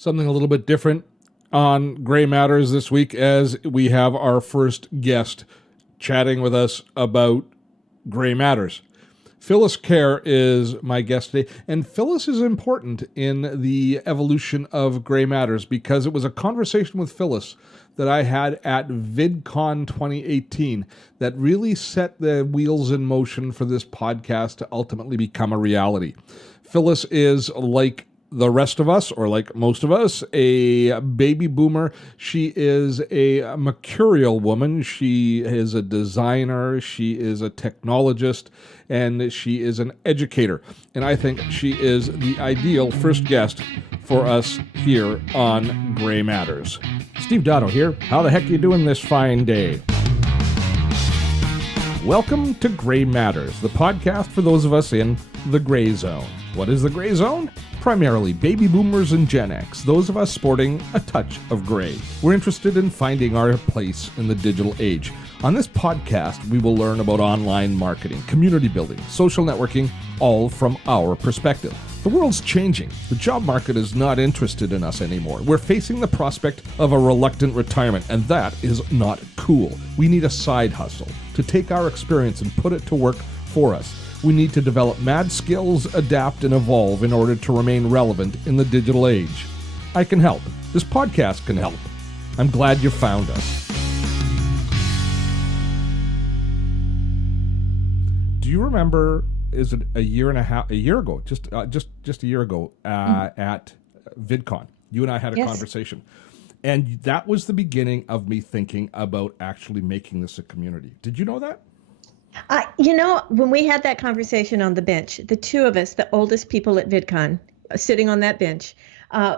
Something a little bit different on Gray Matters this week as we have our first guest chatting with us about Gray Matters. Phyllis Kahre is my guest today, and Phyllis is important in the evolution of Gray Matters because it was a conversation with Phyllis that I had at VidCon 2018 that really set the wheels in motion for this podcast to ultimately become a reality. Phyllis is like the rest of us, or like most of us, a baby boomer. She is a mercurial woman. She is a designer. She is a technologist, and she is an educator. And I think she is the ideal first guest for us here on Gray Matters. Steve Dotto here. How the heck are you doing this fine day? Welcome to Gray Matters, the podcast for those of us in the gray zone. What is the gray zone? Primarily baby boomers and Gen X, those of us sporting a touch of gray. We're interested in finding our place in the digital age. On this podcast, we will learn about online marketing, community building, social networking, all from our perspective. The world's changing. The job market is not interested in us anymore. We're facing the prospect of a reluctant retirement, and that is not cool. We need a side hustle to take our experience and put it to work for us. We need to develop mad skills, adapt, and evolve in order to remain relevant in the digital age. I can help. This podcast can help. I'm glad you found us. Do you remember, is it a year ago, just a year ago at VidCon, you and I had a conversation. And that was the beginning of me thinking about actually making this a community. Did you know that? When we had that conversation on the bench, the two of us, the oldest people at VidCon, sitting on that bench,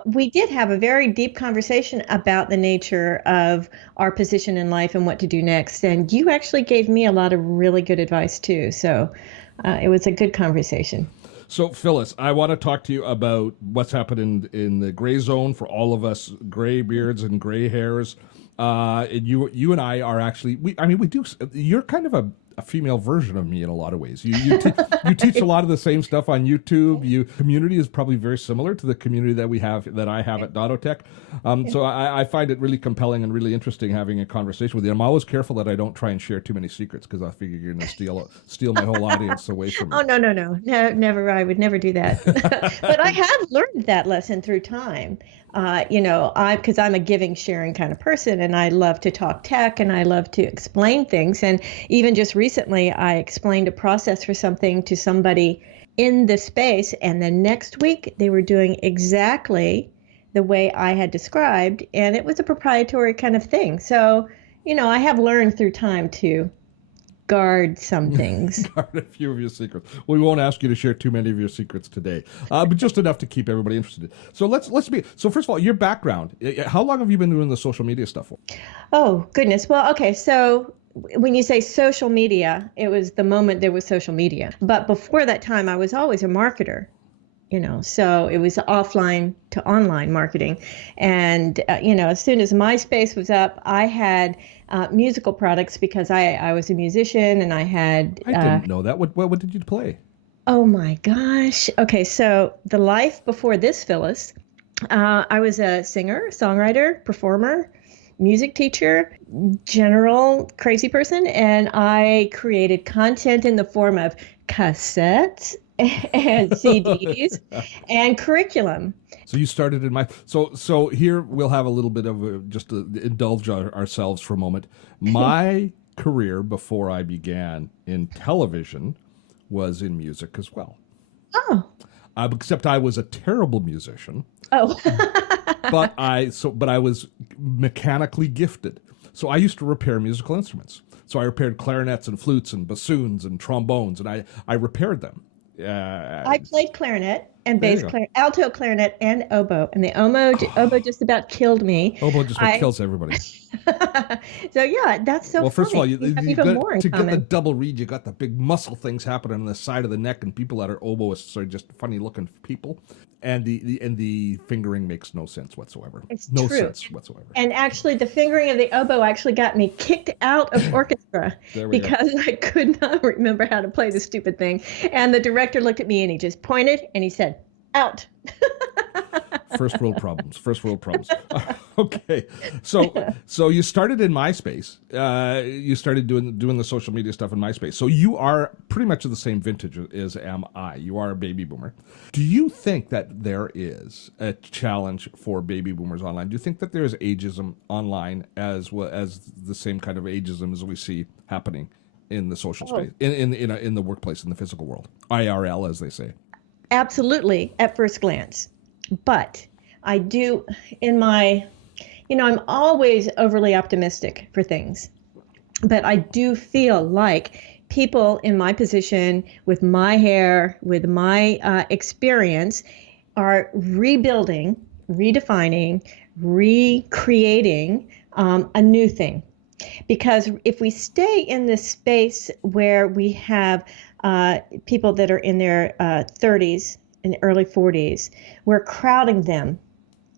we did have a very deep conversation about the nature of our position in life and what to do next. And you actually gave me a lot of really good advice, too. So it was a good conversation. So, Phyllis, I want to talk to you about what's happened in the gray zone for all of us gray beards and gray hairs. And you and I are actually, we do, you're kind of a female version of me in a lot of ways. You teach a lot of the same stuff on YouTube. Community is probably very similar to the community that I have at Dottotech. So I find it really compelling and really interesting having a conversation with you. I'm always careful that I don't try and share too many secrets because I figure you're going to steal my whole audience away from me. Oh, no, never. I would never do that. But I have learned that lesson through time. Because I'm a giving, sharing kind of person, and I love to talk tech, and I love to explain things. And even just recently, I explained a process for something to somebody in the space, and the next week they were doing exactly the way I had described, and it was a proprietary kind of thing. So, I have learned through time to guard some things. Guard a few of your secrets. We won't ask you to share too many of your secrets today, but just enough to keep everybody interested. So So first of all, your background. How long have you been doing the social media stuff for? Oh, goodness. Well, okay. So when you say social media, it was the moment there was social media. But before that time, I was always a marketer. So it was offline to online marketing. And, as soon as MySpace was up, I had musical products because I was a musician and I had... I didn't know that. What did you play? Oh, my gosh. Okay, so the life before this, Phyllis, I was a singer, songwriter, performer, music teacher, general crazy person, and I created content in the form of cassettes and CDs and curriculum. So you started in so here we'll have a little bit of just to indulge ourselves for a moment. My career before I began in television was in music as well. Oh. Except I was a terrible musician. Oh. but I was mechanically gifted. So I used to repair musical instruments. So I repaired clarinets and flutes and bassoons and trombones, and I repaired them. I played clarinet and bass clarinet, alto clarinet, and oboe. And the oboe just about killed me. Oboe just kills everybody. So yeah, that's so. Well, first funny. of all, you got, to get the double reed, you got the big muscle things happening on the side of the neck, and people that are oboists are just funny looking people. And the fingering makes no sense whatsoever. It's no true. sense whatsoever. And actually, the fingering of the oboe actually got me kicked out of orchestra because I could not remember how to play the stupid thing. And the director looked at me and he just pointed and he said, "Out." First world problems. First world problems. Okay, so you started in MySpace. You started doing the social media stuff in MySpace. So you are pretty much of the same vintage as am I. You are a baby boomer. Do you think that there is a challenge for baby boomers online? Do you think that there is ageism online as well as the same kind of ageism as we see happening in the social space, in the workplace, in the physical world, IRL, as they say? Absolutely, at first glance. But I do, I'm always overly optimistic for things. But I do feel like people in my position, with my hair, with my experience, are rebuilding, redefining, recreating a new thing. Because if we stay in this space where we have people that are in their 30s and early 40s, we're crowding them.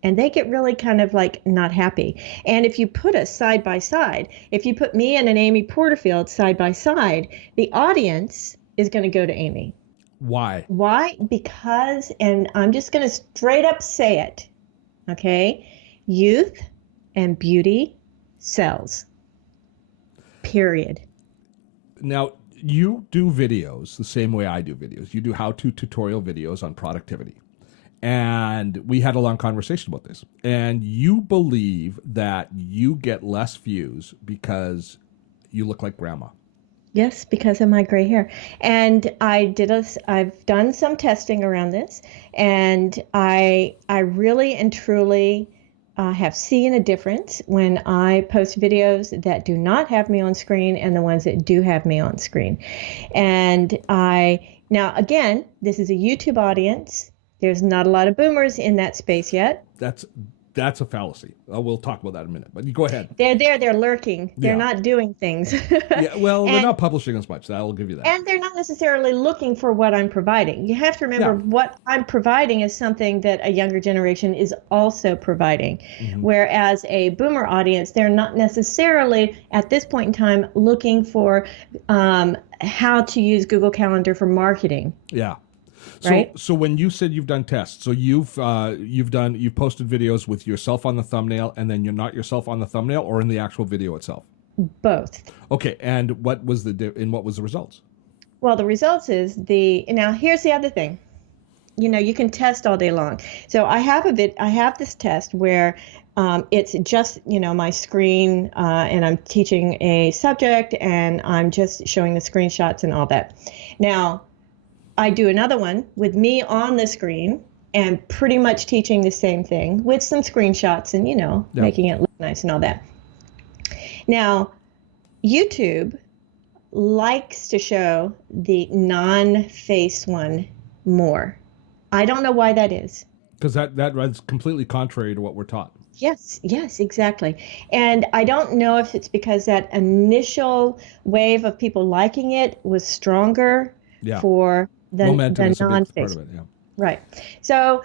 And they get really kind of like not happy. And if you put us side by side, if you put me and an Amy Porterfield side by side, the audience is going to go to Amy. Why? Why? Because, and I'm just going to straight up say it, okay? Youth and beauty sells. Period. Now, you do videos the same way I do videos. You do how-to tutorial videos on productivity. And we had a long conversation about this. And you believe that you get less views because you look like grandma. Yes, because of my gray hair. And I've done some testing around this, and I really and truly have seen a difference when I post videos that do not have me on screen and the ones that do have me on screen. And now again, this is a YouTube audience. There's not a lot of boomers in that space yet. That's a fallacy. We'll talk about that in a minute, but you go ahead. They're there, they're lurking. They're not doing things. Yeah, well, they're not publishing as much. I'll give you that. And they're not necessarily looking for what I'm providing. You have to remember what I'm providing is something that a younger generation is also providing. Mm-hmm. Whereas a boomer audience, they're not necessarily at this point in time looking for how to use Google Calendar for marketing. Yeah. Right? So when you said you've done tests, so you've posted videos with yourself on the thumbnail, and then you're not yourself on the thumbnail, or in the actual video itself? Both. Okay, and what was the results? Well, the results is now here's the other thing. You can test all day long. So I have this test where it's just my screen, and I'm teaching a subject, and I'm just showing the screenshots and all that. Now, I do another one with me on the screen and pretty much teaching the same thing with some screenshots and, making it look nice and all that. Now, YouTube likes to show the non-face one more. I don't know why that is. Because that runs completely contrary to what we're taught. Yes, exactly. And I don't know if it's because that initial wave of people liking it was stronger for the non-face. Right. So,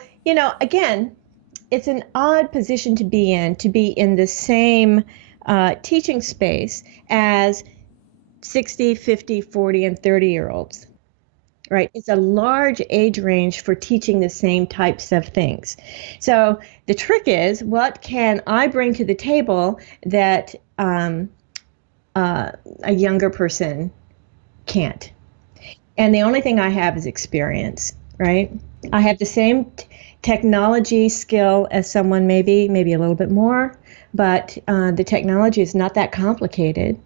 again, it's an odd position to be in the same teaching space as 60, 50, 40, and 30-year-olds. Right. It's a large age range for teaching the same types of things. So the trick is, what can I bring to the table that a younger person can't? And the only thing I have is experience, right? I have the same technology skill as someone, maybe a little bit more, but the technology is not that complicated.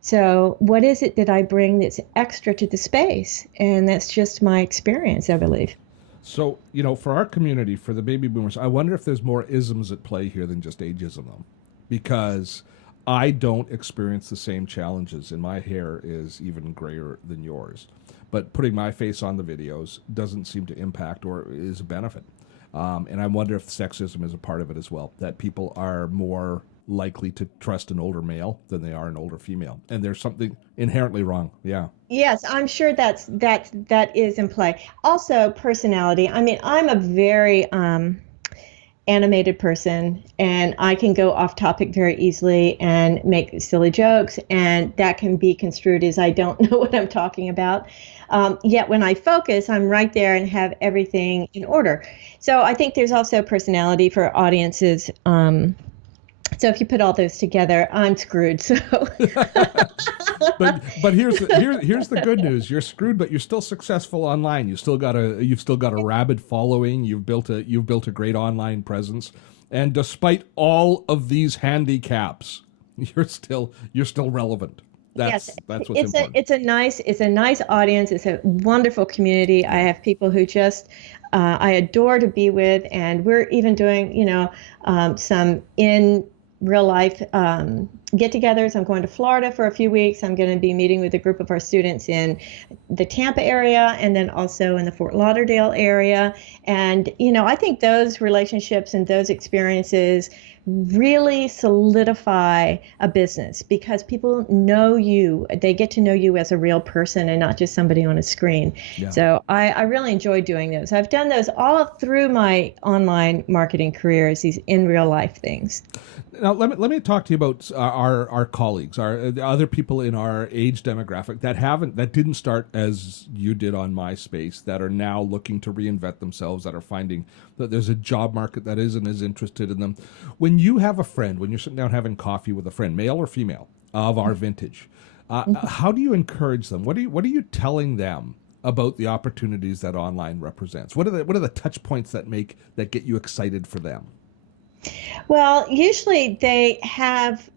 So what is it that I bring that's extra to the space? And that's just my experience, I believe. So, for our community, for the baby boomers, I wonder if there's more isms at play here than just ageism, though. Because I don't experience the same challenges, and my hair is even grayer than yours. But putting my face on the videos doesn't seem to impact or is a benefit. And I wonder if sexism is a part of it as well, that people are more likely to trust an older male than they are an older female. And there's something inherently wrong. Yeah. Yes, I'm sure that is in play. Also, personality. I mean, I'm a very animated person, and I can go off topic very easily and make silly jokes, and that can be construed as I don't know what I'm talking about. Yet when I focus, I'm right there and have everything in order. So I think there's also personality for audiences. So if you put all those together, I'm screwed. So, but here's the good news. You're screwed, but you're still successful online. You've still got a rabid following. You've built a great online presence, and despite all of these handicaps, you're still relevant. That's what's important. It's a nice audience. It's a wonderful community. I have people who just I adore to be with, and we're even doing some in real life get-togethers. I'm going to Florida for a few weeks. I'm going to be meeting with a group of our students in the Tampa area and then also in the Fort Lauderdale area. And, I think those relationships and those experiences really solidify a business because people know you. They get to know you as a real person and not just somebody on a screen. Yeah. So I really enjoy doing those. I've done those all through my online marketing career as these in real life things. Now, let me talk to you about our colleagues, the other people in our age demographic that didn't start as you did on MySpace, that are now looking to reinvent themselves, that are finding that there's a job market that isn't as interested in them. When you have a friend, when you're sitting down having coffee with a friend, male or female, of our vintage, how do you encourage them? What are you telling them about the opportunities that online represents? What are the touch points that get you excited for them? Well, usually they have,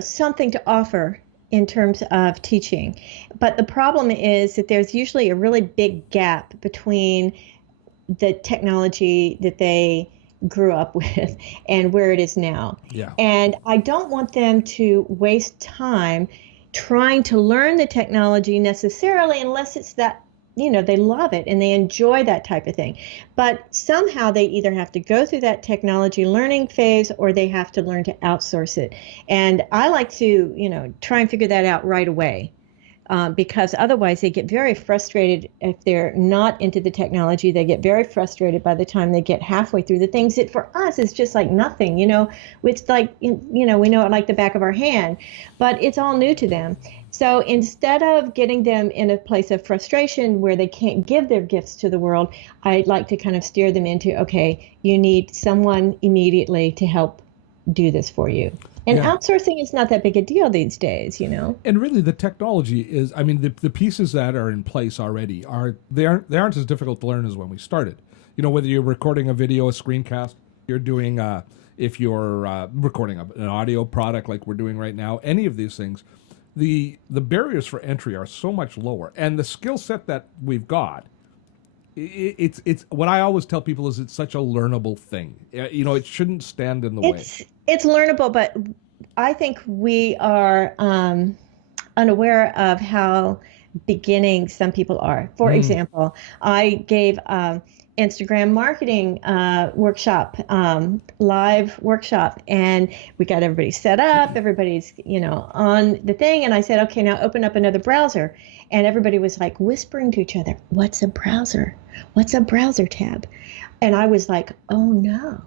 something to offer in terms of teaching. But the problem is that there's usually a really big gap between the technology that they grew up with and where it is now. Yeah. And I don't want them to waste time trying to learn the technology necessarily unless it's that they love it and they enjoy that type of thing. But somehow they either have to go through that technology learning phase or they have to learn to outsource it. And I like to, try and figure that out right away. Because otherwise they get very frustrated if they're not into the technology. They get very frustrated by the time they get halfway through the things that for us is just like nothing, it's like, we know it like the back of our hand, but it's all new to them. So instead of getting them in a place of frustration where they can't give their gifts to the world, I'd like to kind of steer them into, okay, you need someone immediately to help do this for you. And outsourcing is not that big a deal these days, And really, the technology is, the pieces that are in place already they aren't as difficult to learn as when we started. Whether you're recording a video, a screencast, you're doing, if you're recording an audio product like we're doing right now, any of these things, the barriers for entry are so much lower, and the skill set that we've got. It's what I always tell people is it's such a learnable thing. It shouldn't stand in the way. It's learnable, but I think we are unaware of how beginning some people are. For example, I gave Instagram marketing workshop, live workshop, and we got everybody set up. Everybody's on the thing, and I said, okay, now open up another browser, and everybody was like whispering to each other, "What's a browser? What's a browser tab?" And I was like, oh no.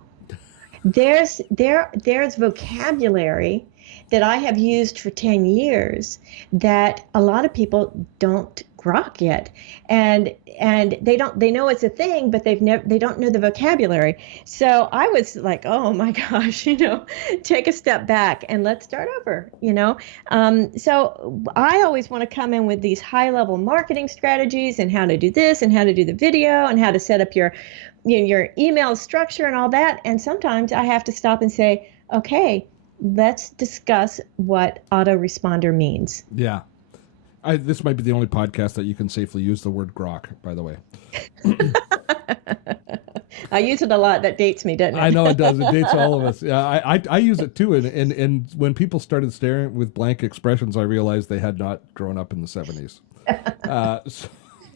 There's vocabulary that I have used for 10 years that a lot of people don't grok yet, and they know it's a thing, but they don't know the vocabulary. So I was like, oh my gosh, take a step back and let's start over. So I always want to come in with these high level marketing strategies and how to do this and how to do the video and how to set up your email structure and all that. And sometimes I have to stop and say, okay, let's discuss what autoresponder means. Yeah. This might be the only podcast that you can safely use the word grok, by the way. I use it a lot. That dates me, doesn't it? I know it does. It dates all of us. Yeah, I use it too. And when people started staring with blank expressions, I realized they had not grown up in the 70s.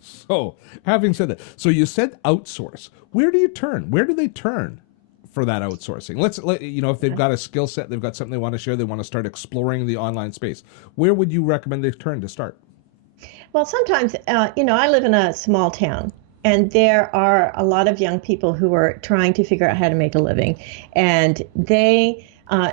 So having said that, so you said outsource. Where do you turn? Where do they turn for that outsourcing? If they've got a skill set, they've got something they want to share, they want to start exploring the online space. Where would you recommend they turn to start? Well, sometimes, I live in a small town, And there are a lot of young people who are trying to figure out how to make a living. And they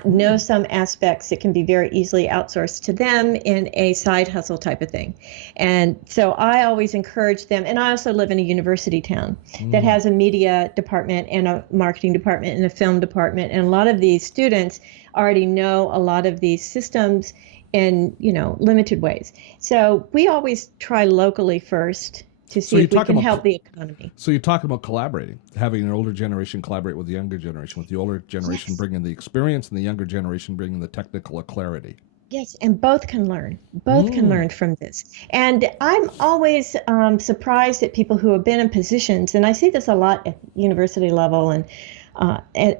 know some aspects that can be very easily outsourced to them in a side hustle type of thing. And so I always encourage them. And I also live in a university town that has a media department and a marketing department and a film department. And a lot of these students already know a lot of these systems in, limited ways. So we always try locally first to see if we can help the economy. So you're talking about collaborating, having an older generation collaborate with the younger generation, with the older generation bringing the experience and the younger generation bringing the technical clarity. Yes, and both can learn. Both can learn from this. And I'm always surprised at people who have been in positions, and I see this a lot at university level, and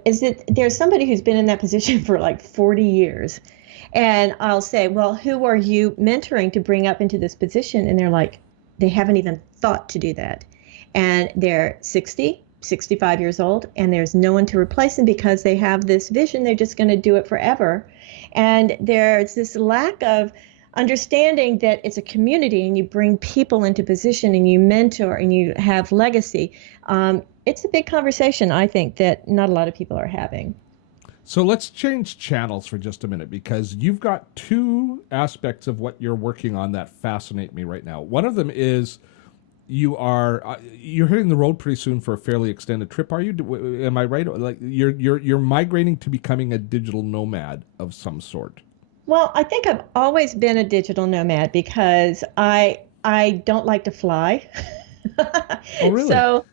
is that there's somebody who's been in that position for like 40 years. And I'll say, well, who are you mentoring to bring up into this position? And they're like, they haven't even thought to do that. And they're 60, 65 years old, and there's no one to replace them because they have this vision. They're just going to do it forever. And there's this lack of understanding that it's a community and you bring people into position and you mentor and you have legacy. It's a big conversation, I think, that not a lot of people are having. So let's change channels for just a minute, because you've got two aspects of what you're working on that fascinate me right now. One of them is you're hitting the road pretty soon for a fairly extended trip. Are you? Am I right? Like you're migrating to becoming a digital nomad of some sort. Well, I think I've always been a digital nomad because I don't like to fly. Oh, really? So,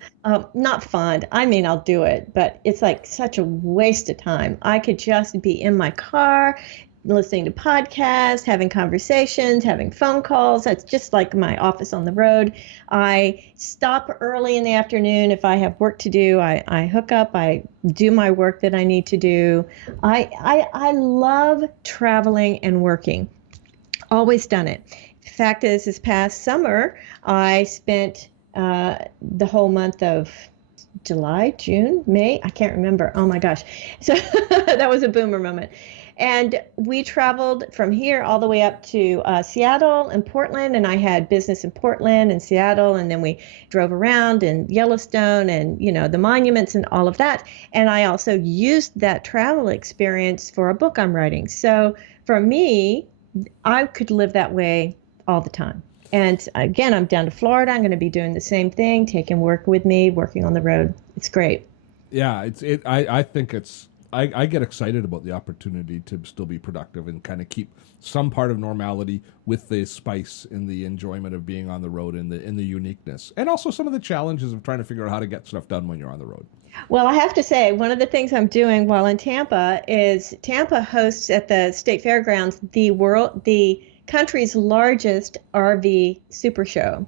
not fond. I mean, I'll do it, but it's like such a waste of time. I could just be in my car, listening to podcasts, having conversations, having phone calls. That's just like my office on the road. I stop early in the afternoon if I have work to do. I hook up. I do my work that I need to do. I love traveling and working. Always done it. The fact is, this past summer, I spent the whole month of July, June, May, I can't remember. Oh my gosh. So that was a boomer moment. And we traveled from here all the way up to Seattle and Portland, and I had business in Portland and Seattle, and then we drove around in Yellowstone and, the monuments and all of that. And I also used that travel experience for a book I'm writing. So for me, I could live that way all the time. And again, I'm down to Florida. I'm going to be doing the same thing, taking work with me, working on the road. It's great. Yeah, I think I get excited about the opportunity to still be productive and kind of keep some part of normality with the spice and the enjoyment of being on the road and the uniqueness, and also some of the challenges of trying to figure out how to get stuff done when you're on the road. Well, I have to say, one of the things I'm doing while in Tampa is Tampa hosts at the State Fairgrounds the country's largest RV super show.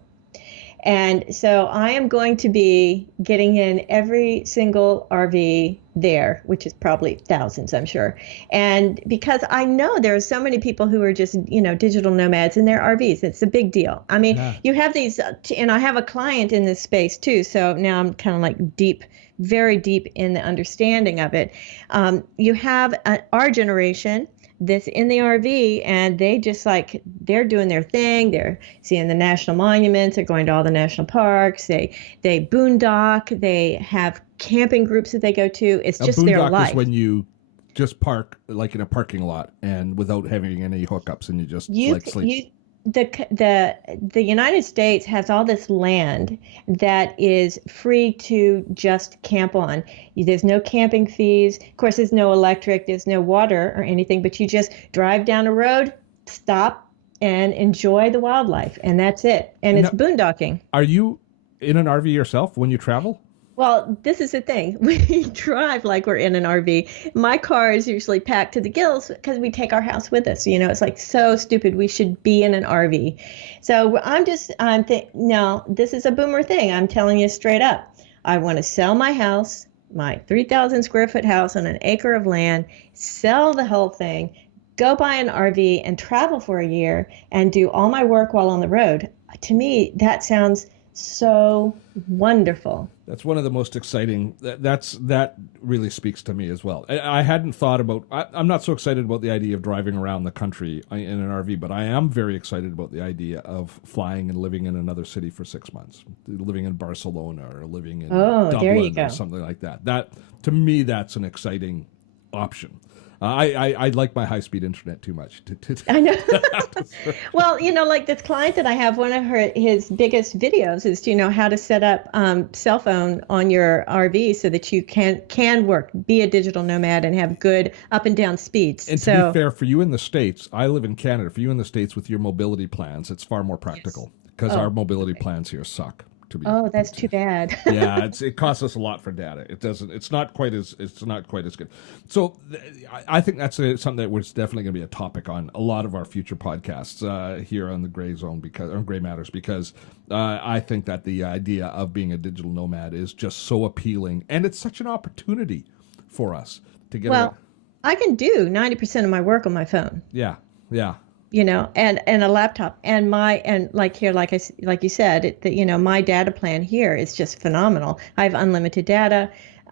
And so I am going to be getting in every single RV there, which is probably thousands, I'm sure. And because I know there are so many people who are just, digital nomads in their RVs. It's a big deal. I mean, You have these, and I have a client in this space too. So now I'm kind of like very deep in the understanding of it. You have our generation that's in the RV, and they just they're doing their thing. They're seeing the national monuments. They're going to all the national parks. They boondock. They have camping groups that they go to. It's just their life. Boondock is when you just park like in a parking lot and without having any hookups, and you just sleep. The United States has all this land that is free to just camp on. There's no camping fees. Of course, there's no electric, there's no water or anything, but you just drive down a road, stop, and enjoy the wildlife, and that's it. And it's boondocking. Are you in an RV yourself when you travel? Well, this is the thing. We drive like we're in an RV. My car is usually packed to the gills because we take our house with us. It's like so stupid. We should be in an RV. So no, this is a boomer thing. I'm telling you straight up. I want to sell my house, my 3,000 square foot house on an acre of land, sell the whole thing, go buy an RV and travel for a year and do all my work while on the road. To me, that sounds so wonderful. That's one of the most exciting. That really speaks to me as well. I hadn't thought about. I'm not so excited about the idea of driving around the country in an RV, but I am very excited about the idea of flying and living in another city for 6 months, living in Barcelona or living in There you Dublin go. or something like that. That to me, that's an exciting option. I like my high-speed internet too much. I know. Well, like this client that I have, one of his biggest videos is how to set up cell phone on your RV so that you can work, be a digital nomad, and have good up and down speeds. And to be fair, for you in the States, I live in Canada. For you in the States with your mobility plans, it's far more practical because our mobility plans here suck. That's too bad. Yeah, it costs us a lot for data. It doesn't. It's not quite as good. So I think that's something that was definitely going to be a topic on a lot of our future podcasts here on the Gray Zone on Gray Matters because I think that the idea of being a digital nomad is just so appealing, and it's such an opportunity for us to get. Well, I can do 90% of my work on my phone. Yeah. And a laptop and like you said, my data plan here is just phenomenal. I have unlimited data.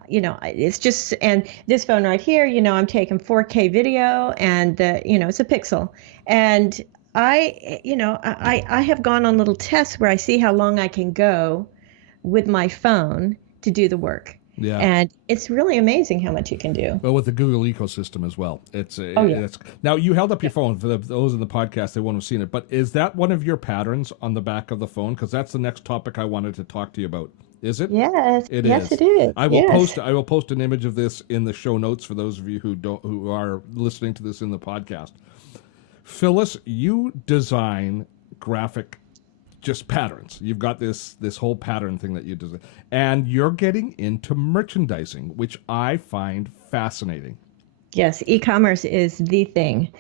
It's just, and this phone right here, I'm taking 4K video and it's a Pixel. And I have gone on little tests where I see how long I can go with my phone to do the work. Yeah. And it's really amazing how much you can do. Well, with the Google ecosystem as well. It's now you held up your phone for those in the podcast, they won't have seen it, but is that one of your patterns on the back of the phone? Because that's the next topic I wanted to talk to you about. Is it? Yes. It yes, is. It is. I will post an image of this in the show notes for those of you who are listening to this in the podcast. Phyllis, you design graphic just patterns. You've got this whole pattern thing that you design, and you're getting into merchandising, which I find fascinating. Yes, e-commerce is the thing.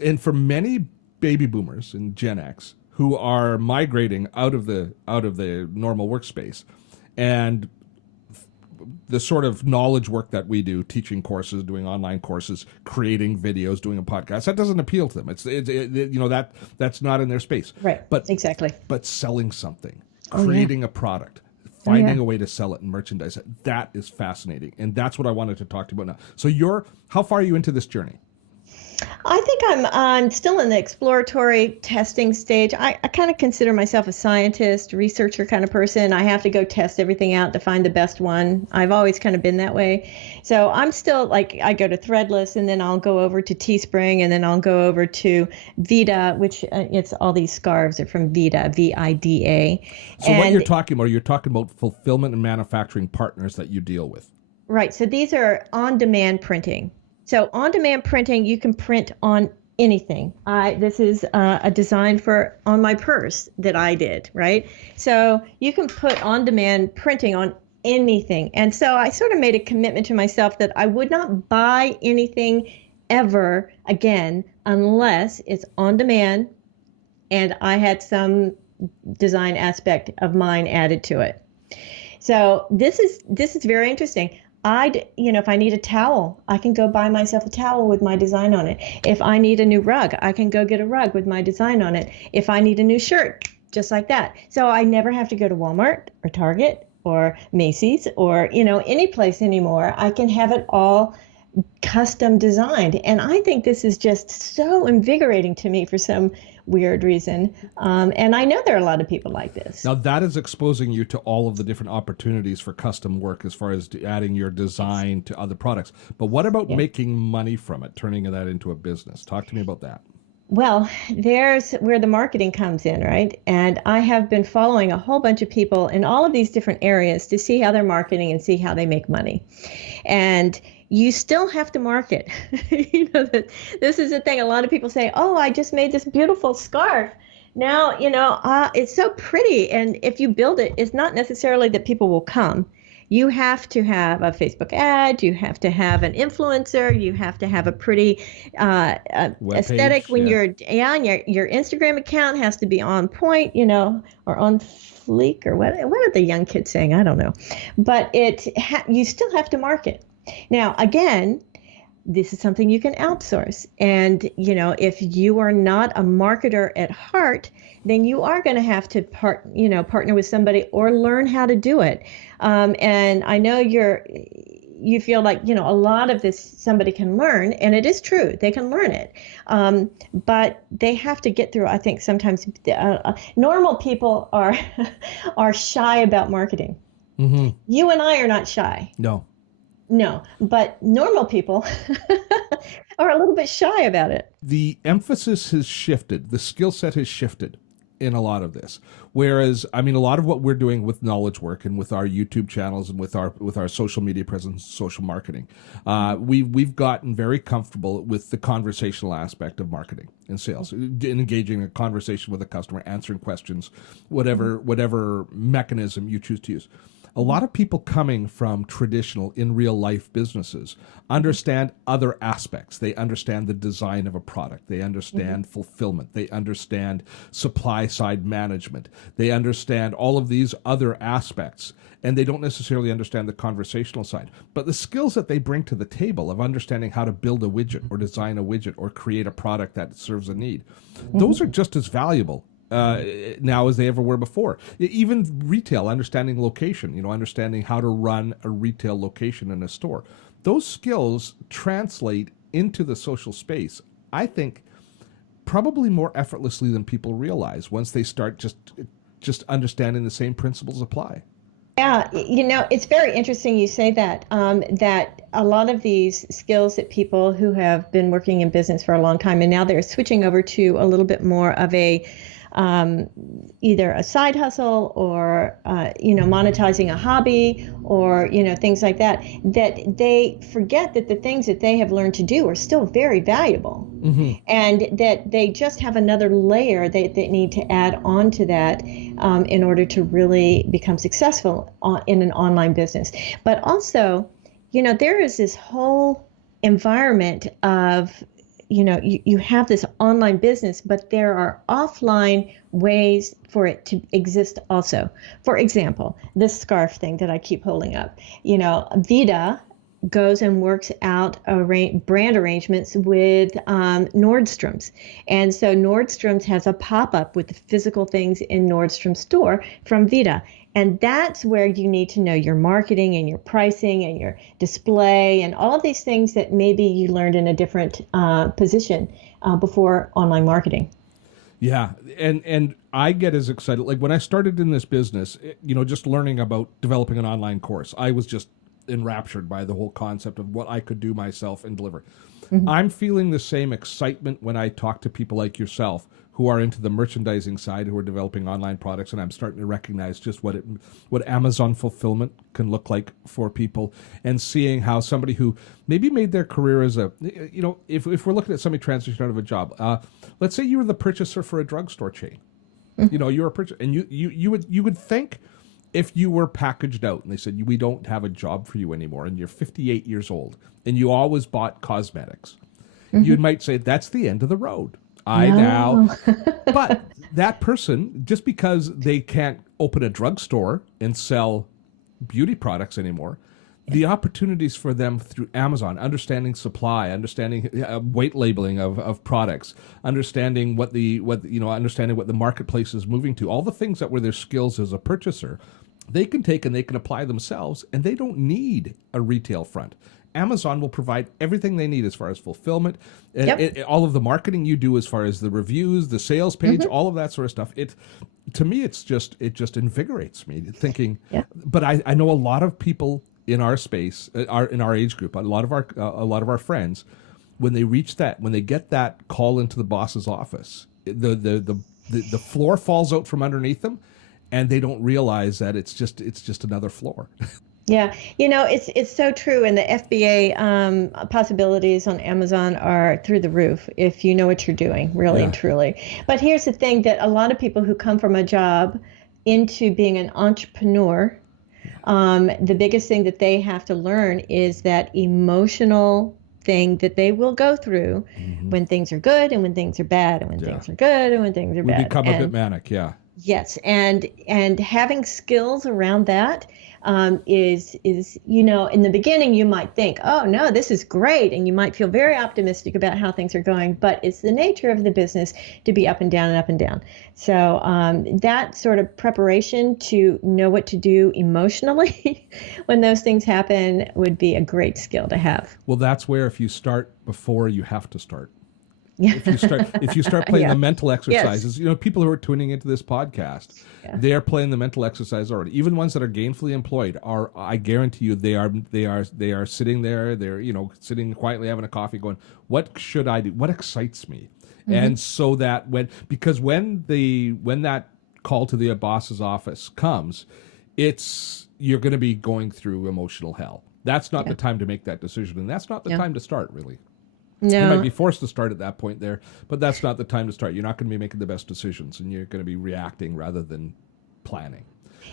And for many baby boomers and Gen X who are migrating out of the normal workspace, and the sort of knowledge work that we do, teaching courses, doing online courses, creating videos, doing a podcast, that doesn't appeal to them. That's not in their space. Right. Exactly. But selling something, creating a product, finding a way to sell it and merchandise it, that is fascinating. And that's what I wanted to talk to you about now. So how far are you into this journey? I think I'm still in the exploratory testing stage. I kind of consider myself a scientist, researcher kind of person. I have to go test everything out to find the best one. I've always kind of been that way. So I'm still I go to Threadless, and then I'll go over to Teespring, and then I'll go over to Vida, which it's all these scarves are from Vida, Vida. So what you're talking about fulfillment and manufacturing partners that you deal with. Right. So these are on-demand printing. So on-demand printing, you can print on anything. This is a design on my purse that I did, right? So you can put on-demand printing on anything. And so I sort of made a commitment to myself that I would not buy anything ever again unless it's on demand and I had some design aspect of mine added to it. So this is very interesting. If I need a towel, I can go buy myself a towel with my design on it. If I need a new rug, I can go get a rug with my design on it. If I need a new shirt, just like that. So I never have to go to Walmart or Target or Macy's or, any place anymore. I can have it all custom designed. And I think this is just so invigorating to me for some weird reason. And I know there are a lot of people like this. Now that is exposing you to all of the different opportunities for custom work as far as adding your design to other products. But what about making money from it, turning that into a business? Talk to me about that. Well, there's where the marketing comes in, right? And I have been following a whole bunch of people in all of these different areas to see how they're marketing and see how they make money. And you still have to market. This is the thing. A lot of people say, oh, I just made this beautiful scarf. Now, it's so pretty. And if you build it, it's not necessarily that people will come. You have to have a Facebook ad. You have to have an influencer. You have to have a pretty aesthetic when your Instagram account has to be on point, or on fleek, or what are the young kids saying? I don't know. But you still have to market. Now, again, this is something you can outsource. And, if you are not a marketer at heart, then you are going to have to partner with somebody or learn how to do it. And I know you feel like, a lot of this somebody can learn, and it is true, they can learn it. But they have to get through, I think sometimes normal people are, are shy about marketing. Mm-hmm. You and I are not shy. No, but normal people are a little bit shy about it. The emphasis has shifted. The skill set has shifted in a lot of this. Whereas, a lot of what we're doing with knowledge work and with our YouTube channels and with our social media presence, social marketing, we've gotten very comfortable with the conversational aspect of marketing and sales, engaging in a conversation with a customer, answering questions, whatever mechanism you choose to use. A lot of people coming from traditional in real life businesses understand other aspects. They understand the design of a product. They understand fulfillment. They understand supply side management. They understand all of these other aspects, and they don't necessarily understand the conversational side. But the skills that they bring to the table of understanding how to build a widget or design a widget or create a product that serves a need, those are just as valuable now as they ever were before. Even retail, understanding location, understanding how to run a retail location in a store. Those skills translate into the social space, I think, probably more effortlessly than people realize once they start just understanding the same principles apply. Yeah, it's very interesting you say that, that a lot of these skills that people who have been working in business for a long time and now they're switching over to a little bit more of a either a side hustle or, monetizing a hobby or, things like that, that they forget that the things that they have learned to do are still very valuable. And that they just have another layer they need to add on to that in order to really become successful in an online business. But also, there is this whole environment of, you have this online business, but there are offline ways for it to exist also. For example, this scarf thing that I keep holding up, Vita goes and works out brand arrangements with Nordstrom's. And so Nordstrom's has a pop-up with the physical things in Nordstrom's store from Vita. And that's where you need to know your marketing and your pricing and your display and all of these things that maybe you learned in a different position before online marketing. Yeah, and I get as excited. Like when I started in this business, just learning about developing an online course, I was just enraptured by the whole concept of what I could do myself and deliver. I'm feeling the same excitement when I talk to people like yourself who are into the merchandising side, who are developing online products, and I'm starting to recognize just what Amazon fulfillment can look like for people, and seeing how somebody who maybe made their career as a, if we're looking at somebody transitioning out of a job, let's say you were the purchaser for a drugstore chain, you're a purchaser, and you would think, if you were packaged out and they said, we don't have a job for you anymore, and you're 58 years old and you always bought cosmetics, you might say, that's the end of the road. But that person, just because they can't open a drugstore and sell beauty products anymore, the opportunities for them through Amazon, understanding supply, understanding weight labeling of products, understanding understanding what the marketplace is moving to, all the things that were their skills as a purchaser, they can take and they can apply themselves, and they don't need a retail front. Amazon will provide everything they need as far as fulfillment, all of the marketing you do as far as the reviews, the sales page, all of that sort of stuff. To me, it just invigorates me thinking. Yeah. But I know a lot of people in our space, in our age group, a lot of our friends, when they get that call into the boss's office, the floor falls out from underneath them, and they don't realize that it's just another floor. Yeah, it's so true. And the FBA possibilities on Amazon are through the roof if you know what you're doing, really and truly. But here's the thing, that a lot of people who come from a job into being an entrepreneur, the biggest thing that they have to learn is that emotional thing that they will go through when things are good and when things are bad, and when things are good and when things are bad. We become a bit manic, yeah. Yes, and having skills around that, is in the beginning you might think, oh no, this is great, and you might feel very optimistic about how things are going, but it's the nature of the business to be up and down and up and down. So that sort of preparation to know what to do emotionally when those things happen would be a great skill to have. Well, that's where if you start before you have to start. Yeah. If you start playing Yeah. the mental exercises, people who are tuning into this podcast, they're playing the mental exercise already. Even ones that are gainfully employed are, I guarantee you, they are sitting there, they're sitting quietly having a coffee, going, what should I do? What excites me? Mm-hmm. And so that when that call to the boss's office comes, you're going to be going through emotional hell. That's not the time to make that decision, and that's not the time to start, really. No. You might be forced to start at that point there, but that's not the time to start. You're not going to be making the best decisions, and you're going to be reacting rather than planning.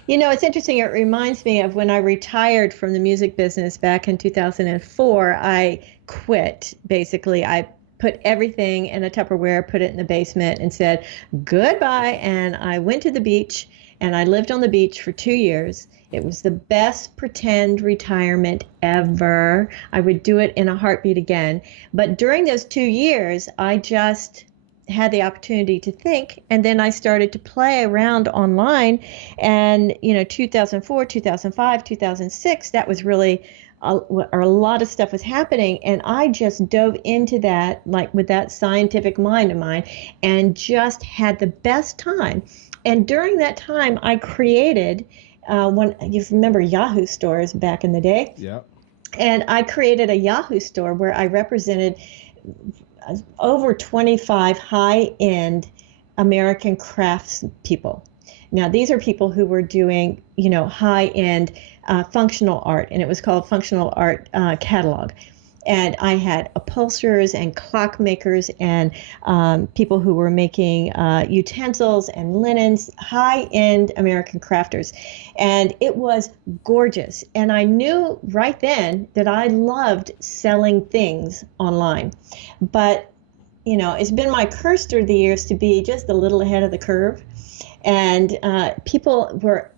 It's interesting. It reminds me of when I retired from the music business back in 2004. I quit, basically. I put everything in a Tupperware, put it in the basement, and said goodbye. And I went to the beach, and I lived on the beach for 2 years. It was the best pretend retirement ever. I would do it in a heartbeat again. But during those 2 years, I just had the opportunity to think, and then I started to play around online. And 2004, 2005, 2006, that was really a lot of stuff was happening, and I just dove into that, like with that scientific mind of mine, and just had the best time. And during that time, I created when you remember Yahoo stores back in the day. Yeah. And I created a Yahoo store where I represented over 25 high-end American crafts people. Now, these are people who were doing, high-end functional art, and it was called Functional Art Catalog. And I had upholsterers and clockmakers and people who were making utensils and linens, high-end American crafters. And it was gorgeous. And I knew right then that I loved selling things online. But, it's been my curse through the years to be just a little ahead of the curve. And people were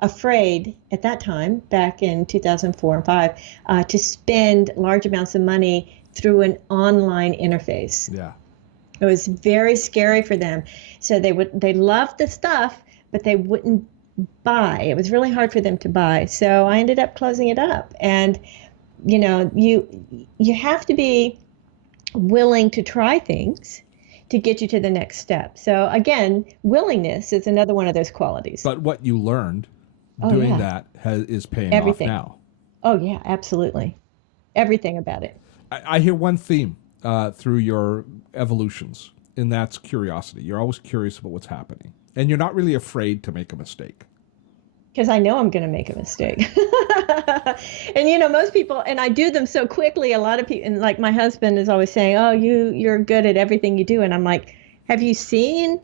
afraid at that time, back in 2004 and 5, to spend large amounts of money through an online interface. Yeah. It was very scary for them. So they loved the stuff, but they wouldn't buy. It was really hard for them to buy. So I ended up closing it up. And, you have to be willing to try things to get you to the next step. So again, willingness is another one of those qualities. But what you learned doing that is paying Everything. off now. Oh yeah, absolutely. Everything about it. I hear one theme through your evolutions, and that's curiosity. You're always curious about what's happening, and you're not really afraid to make a mistake. Because I know I'm going to make a mistake. And most people, and I do them so quickly, a lot of people, and like my husband is always saying, oh, you're good at everything you do. And I'm like, have you seen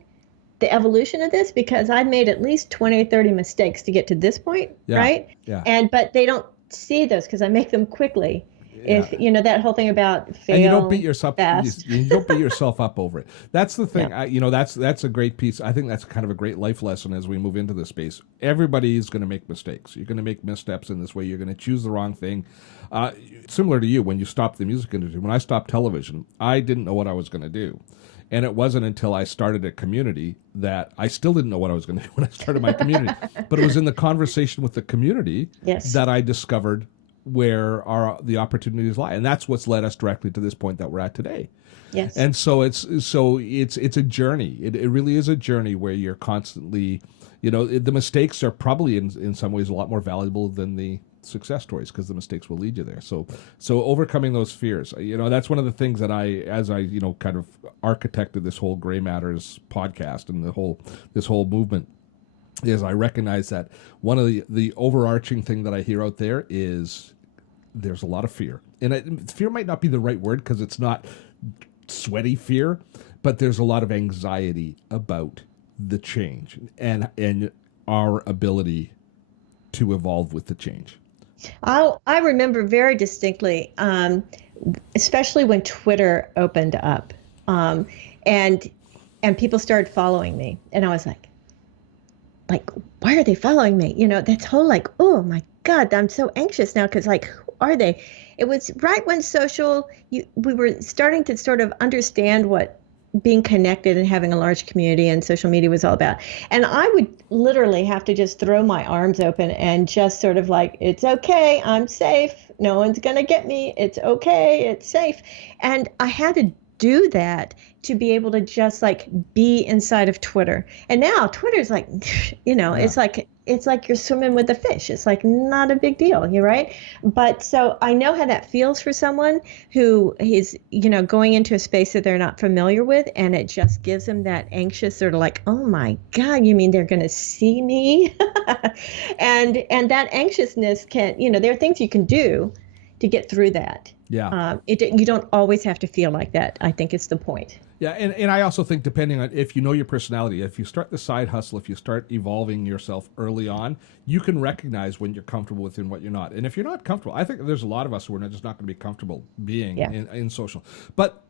the evolution of this? Because I've made at least 20 or 30 mistakes to get to this point, right? Yeah. But they don't see those because I make them quickly. If that whole thing about fail, and you don't beat yourself fast. you don't beat yourself up over it. That's the thing. Yeah. That's a great piece. I think that's kind of a great life lesson as we move into this space. Everybody is going to make mistakes. You're going to make missteps in this way. You're going to choose the wrong thing. Similar to you, when you stopped the music industry, when I stopped television, I didn't know what I was going to do. And it wasn't until I started a community that I still didn't know what I was going to do when I started my community. But it was in the conversation with the community that I discovered where the opportunities lie, and that's what's led us directly to this point that we're at today. Yes. And so it's a journey. It really is a journey where you're constantly, the mistakes are probably in some ways a lot more valuable than the success stories, because the mistakes will lead you there. So overcoming those fears, that's one of the things that as I kind of architected this whole Gray Matters podcast and this whole movement, is I recognize that one of the overarching thing that I hear out there is there's a lot of fear. And fear might not be the right word because it's not sweaty fear, but there's a lot of anxiety about the change and our ability to evolve with the change. I remember very distinctly, especially when Twitter opened up, and people started following me, and I was like, like, why are they following me? That's whole like, oh my God, I'm so anxious now because like, who are they? It was right when we were starting to sort of understand what being connected and having a large community and social media was all about. And I would literally have to just throw my arms open and just sort of like, it's okay, I'm safe. No one's going to get me. It's okay, it's safe. And I had to do that to be able to just like be inside of Twitter. And now Twitter's like, Yeah. it's like you're swimming with the fish. It's like not a big deal, you're right. But so I know how that feels for someone who is, going into a space that they're not familiar with, and it just gives them that anxious sort of like, oh my God, you mean they're going to see me? and that anxiousness there are things you can do to get through that. Yeah. You don't always have to feel like that. I think it's the point. Yeah, and I also think depending on if you know your personality, if you start the side hustle, if you start evolving yourself early on, you can recognize when you're comfortable with and what you're not. And if you're not comfortable, I think there's a lot of us who are just not going to be comfortable being in social. But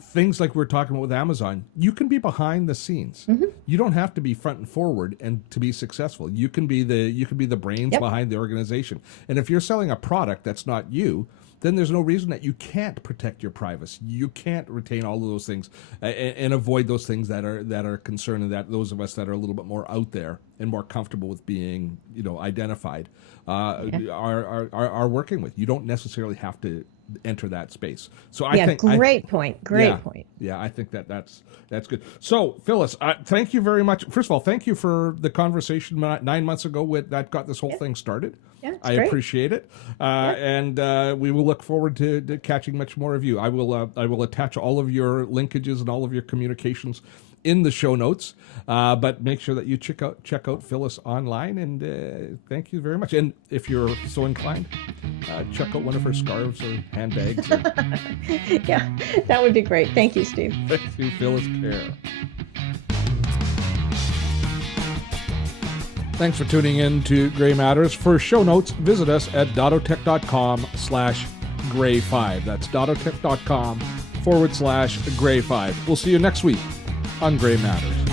things like we're talking about with Amazon, you can be behind the scenes. Mm-hmm. You don't have to be front and forward and to be successful. You can be the brains behind the organization. And if you're selling a product that's not you, then there's no reason that you can't protect your privacy. You can't retain all of those things and avoid those things that are concerning, that those of us that are a little bit more out there and more comfortable with being, identified, are working with. You don't necessarily have to enter that space. So I think great point. Yeah, I think that's good. So Phyllis, thank you very much. First of all, thank you for the conversation 9 months ago that got this whole thing started. Yeah, I appreciate it, and we will look forward to catching much more of you. I will attach all of your linkages and all of your communications in the show notes, but make sure that you check out Phyllis online, and thank you very much. And if you're so inclined, check out one of her scarves or handbags. Yeah, that would be great. Thank you, Steve. Thank you, Phyllis Kahre. Thanks for tuning in to Gray Matters. For show notes, visit us at dottotech.com/gray5. That's dottotech.com/gray5. We'll see you next week on Gray Matters.